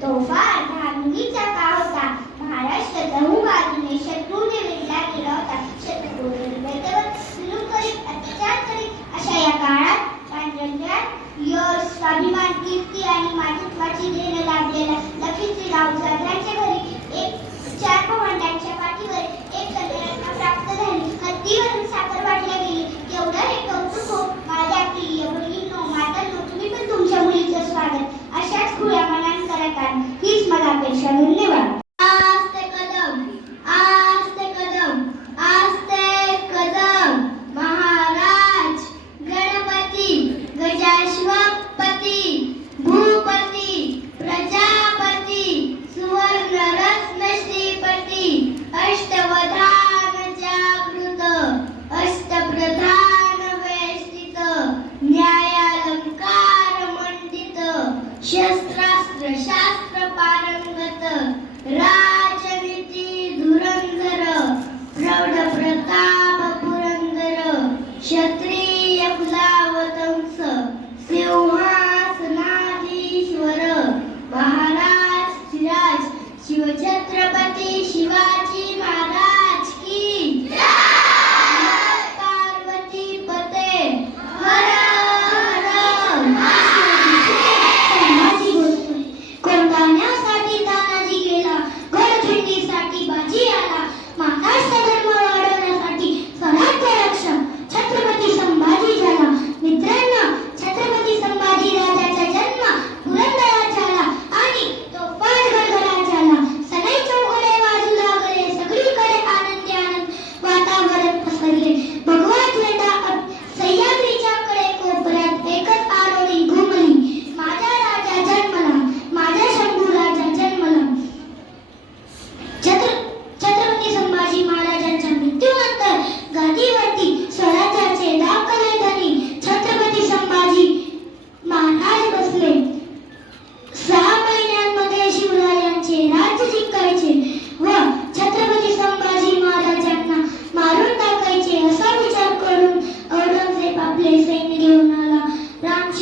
做饭。अष्टवधान जागृत अष्ट प्रधान वैष्ट न्यायालंकार मंडित शस्त्रास्त्र शास्त्र पारंगत रा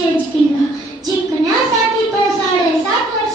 చేర్చుకున్నా జిక్కున సతితో సాడే సాకు